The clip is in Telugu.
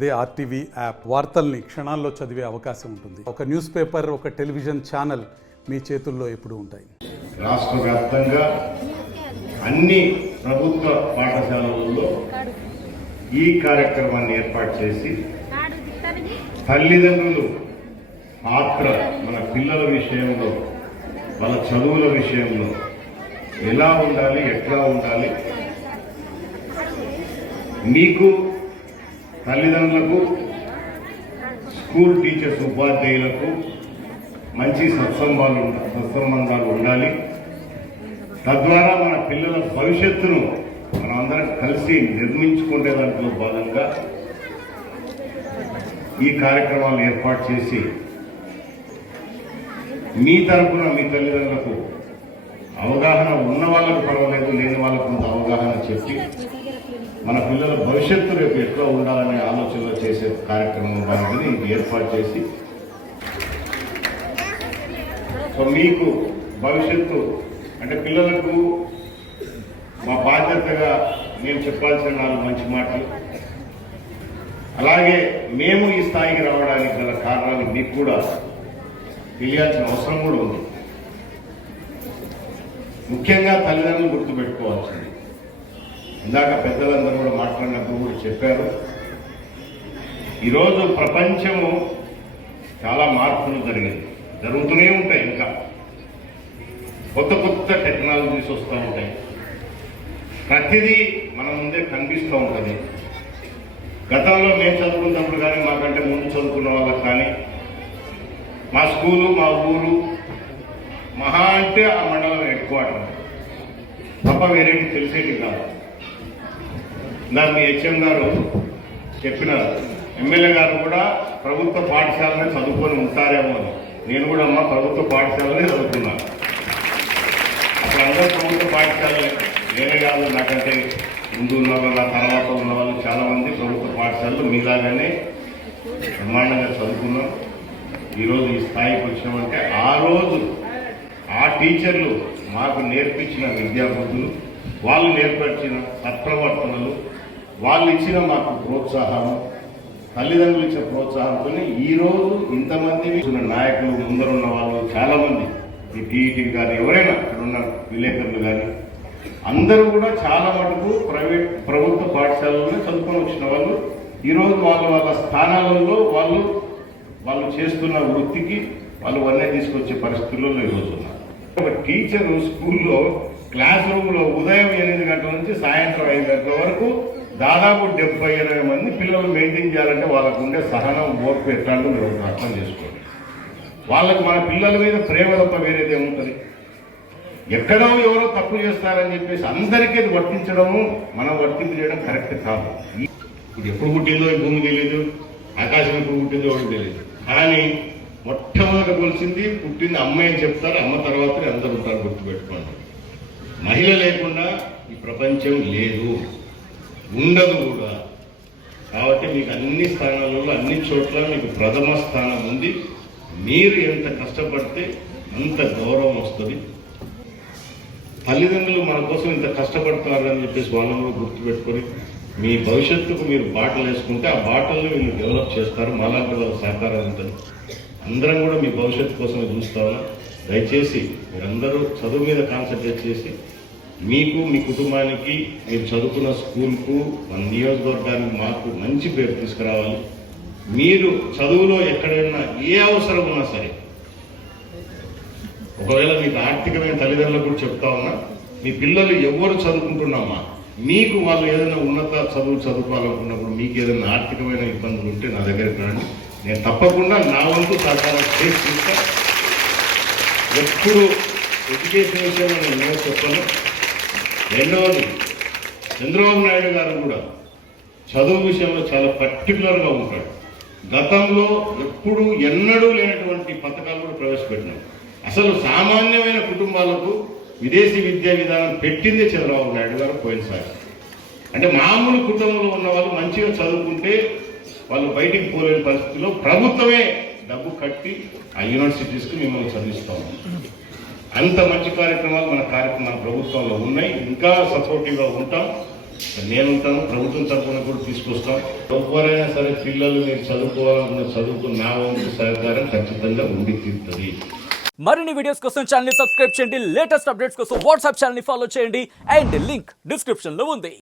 అదే ఆర్టీవీ యాప్ వార్తల్ని క్షణాల్లో చదివే అవకాశం ఉంటుంది. ఒక న్యూస్ పేపర్, ఒక టెలివిజన్ ఛానల్ మీ చేతుల్లో ఎప్పుడూ ఉంటాయి. రాష్ట్ర వ్యాప్తంగా అన్ని ప్రభుత్వ పాఠశాలలలో ఈ కార్యక్రమాన్ని ఏర్పాటు చేసి తల్లిదండ్రులు పాత్ర మన పిల్లల విషయంలో, వాళ్ళ చదువుల విషయంలో ఎలా ఉండాలి, ఎట్లా ఉండాలి, మీకు తల్లిదండ్రులకు, స్కూల్ టీచర్స్, ఉపాధ్యాయులకు మంచి సత్సంబంధాలు ఉండాలి. తద్వారా మన పిల్లల భవిష్యత్తును మనం అందరం కలిసి నిర్మించుకునే దాంట్లో భాగంగా ఈ కార్యక్రమాలు ఏర్పాటు చేసి మీ తరఫున మీ తల్లిదండ్రులకు అవగాహన ఉన్న వాళ్ళకు పర్వాలేదు, లేని వాళ్ళకు కొంత అవగాహన చెప్పి మన పిల్లల భవిష్యత్తు రేపు ఎట్లా ఉండాలనే ఆలోచనలో చేసే కార్యక్రమం భాగంగా ఇది ఏర్పాటు చేసి మీకు భవిష్యత్తు అంటే పిల్లలకు మా బాధ్యతగా నేను చెప్పాల్సిన 4 మంచి మాటలు, అలాగే మేము ఈ స్థాయికి రావడానికి గల కారణాలు మీకు కూడా తెలియాల్సిన అవసరం కూడా ఉంది. ముఖ్యంగా తల్లిదండ్రులు గుర్తుపెట్టుకోవాల్సింది, ఇందాక పెద్దలందరూ కూడా మాట్లాడినప్పుడు కూడా చెప్పారు, ఈరోజు ప్రపంచము చాలా మార్పులు జరుగుతూనే ఉంటాయి. ఇంకా కొత్త కొత్త టెక్నాలజీస్ వస్తూ ఉంటాయి. ప్రతిదీ మన ముందే కనిపిస్తూ ఉంటుంది. గతంలో మేము చదువుకున్నప్పుడు కానీ, మాకంటే ముందు చదువుకున్న వాళ్ళకి కానీ, మా స్కూలు, మా ఊరు మహా అంటే ఆ మండలం హెడ్క్వార్టర్ తప్ప వేరేటి తెలిసేటి కాదు. దాన్ని మీ హెచ్ఎం గారు చెప్పిన ఎమ్మెల్యే గారు కూడా ప్రభుత్వ పాఠశాలనే చదువుకొని ఉంటారేమో అని. నేను కూడా అమ్మ ప్రభుత్వ పాఠశాలనే చదువుకున్నాను. అక్కడ అందరూ ప్రభుత్వ పాఠశాలలే, నేనే కాదు, నాకంటే ముందు ఉన్న వాళ్ళు, నా తర్వాత ఉన్న వాళ్ళు చాలామంది ప్రభుత్వ పాఠశాలలు మీలాగానే బ్రహ్మాండంగా చదువుకున్నాం. ఈరోజు ఈ స్థాయికి వచ్చినామంటే ఆ రోజు ఆ టీచర్లు మాకు నేర్పించిన విద్యాబుద్ధులు, వాళ్ళు నేర్పించిన సత్ప్రవర్తనలు, వాళ్ళు ఇచ్చిన మాకు ప్రోత్సాహం, తల్లిదండ్రులు ఇచ్చిన ప్రోత్సాహంతో ఈరోజు ఇంతమంది నాయకులు, ముందరున్న వాళ్ళు చాలామంది, ఈ టీఈటీ కానీ ఎవరైనా ఇక్కడున్న విలేకరులు కానీ అందరూ కూడా చాలా మటుకు ప్రభుత్వ పాఠశాలలోనే చదువుకొని వచ్చిన వాళ్ళు ఈరోజు వాళ్ళ స్థానాలలో వాళ్ళు చేస్తున్న వృత్తికి వాళ్ళు వన్నే తీసుకొచ్చే పరిస్థితుల్లో ఈరోజు ఉన్నారు. ఒక టీచరు స్కూల్లో క్లాస్ రూమ్లో ఉదయం 8 గంటల నుంచి సాయంత్రం 5 గంటల వరకు దాదాపు 70-80 మంది పిల్లలు మెయింటైన్ చేయాలంటే వాళ్ళకు ఉండే సహనం, ఓర్పు ఎట్లాంటి మీరు అర్థం చేసుకోండి. వాళ్ళకు మన పిల్లల మీద ప్రేమ తప్ప వేరేది ఏముంటుంది? ఎక్కడో ఎవరో తప్పు చేస్తారని చెప్పేసి అందరికీ అది వర్తించడము, మనం వర్తింపు చేయడం కరెక్ట్ కాదు. ఇది ఎప్పుడు పుట్టిందో ఈ భూమి తెలియదు, ఆకాశం ఎప్పుడు పుట్టిందో ఎవరికి తెలియదు. కానీ మొట్టమొదటి కొలిసింది పుట్టింది అమ్మాయి అని చెప్తారు, అమ్మ తర్వాతనే అందరూ ఉంటారు, గుర్తుపెట్టుకోండి. మహిళ లేకుండా ఈ ప్రపంచం లేదు, ఉండదు కూడా. కాబట్టి మీకు అన్ని స్థానాలలో, అన్ని చోట్ల మీకు ప్రథమ స్థానం ఉంది. మీరు ఎంత కష్టపడితే అంత గౌరవం వస్తుంది. తల్లిదండ్రులు మన కోసం ఇంత కష్టపడతారని చెప్పేసి వాళ్ళని గుర్తుపెట్టుకొని మీ భవిష్యత్తుకు మీరు బాటలు వేసుకుంటే ఆ బాటల్ని వీళ్ళు డెవలప్ చేస్తారు. మాలాంటి వాళ్ళ సహకారం ఉంటుంది. అందరం కూడా మీ భవిష్యత్తు కోసం చూస్తాము. దయచేసి మీరందరూ చదువు మీద కాన్సన్ట్రేట్ చేసి మీకు, మీ కుటుంబానికి, మీరు చదువుకున్న స్కూల్కు, మన నియోజకవర్గానికి, మాకు మంచి పేరు తీసుకురావాలి. మీరు చదువులో ఎక్కడైనా ఏ అవసరం ఉన్నా సరే, ఒకవేళ మీకు ఆర్థికమైన తల్లిదండ్రులకు కూడా చెప్తా ఉన్నా, మీ పిల్లలు ఎవరు చదువుకుంటున్నామా, మీకు వాళ్ళు ఏదైనా ఉన్నత చదువుకోవాలనుకున్నప్పుడు మీకు ఏదైనా ఆర్థికమైన ఇబ్బందులు ఉంటే నా దగ్గరికి రండి. నేను తప్పకుండా నా వంతు సహకారం చేసి చూస్తా. ఎప్పుడు ఎడ్యుకేషన్ విషయంలో నేను చెప్పను. రెండవది, చంద్రబాబు నాయుడు గారు కూడా చదువు విషయంలో చాలా పర్టికులర్గా ఉంటాడు. గతంలో ఎప్పుడు ఎన్నడూ లేనటువంటి పథకాలు కూడా ప్రవేశపెట్టినాడు. అసలు సామాన్యమైన కుటుంబాలకు విదేశీ విద్యా విధానం పెట్టిందే చంద్రబాబు నాయుడు గారు పోయినసారి. అంటే మామూలు కుటుంబంలో ఉన్న వాళ్ళు మంచిగా చదువుకుంటే వాళ్ళు బయటికి పోలేని పరిస్థితిలో ప్రభుత్వమే డబ్బు కట్టి ఆ యూనివర్సిటీస్కి మిమ్మల్ని చదివిస్తాము. అంత మంచి కార్యక్రమాలు మన ప్రభుత్వంలో ఉన్నాయి. ఇంకా సపోర్టివ్గా ఉంటాం. నేను ఉంటాను, ప్రభుత్వం తరఫున కూడా తీసుకొస్తాం. ఎవరైనా సరే పిల్లలు మీరు చదువుకోవాలనుకున్న చదువుకు నా వంతు సహకారం ఖచ్చితంగా ఉండి తీరుతుంది. మరిన్ని వీడియోస్ కోసం ఛానల్ ని సబ్స్క్రైబ్ చేయండి, లేటెస్ట్ అప్డేట్స్ కోసం వాట్సాప్ ఛానల్ ని ఫాలో చేయండి అండ్ లింక్ డిస్క్రిప్షన్ లో ఉంది.